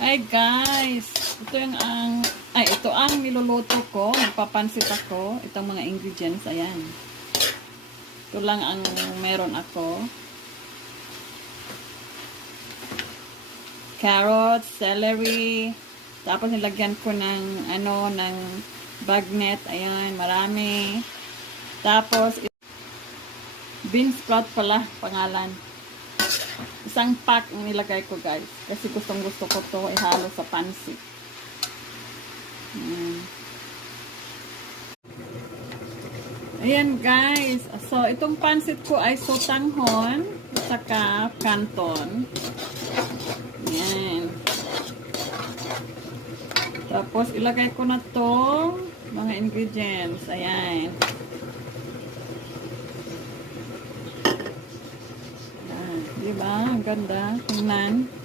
Hi guys, ito ang niluluto ko. Magpapansit ako. Itong mga ingredients, ayan. Ito lang ang meron ako. Carrots, celery, tapos nilagyan ko ng ng bagnet, ayan, marami. Tapos bean sprout pala pangalan. Isang pack ang nilagay ko guys. Kasi gusto ko to ihalo sa pansit. Ayan guys. So itong pansit ko ay sotanghon saka canton. Ayan. Tapos ilagay ko na to mga ingredients. Ayan. Diba? Ang ganda. Tingnan.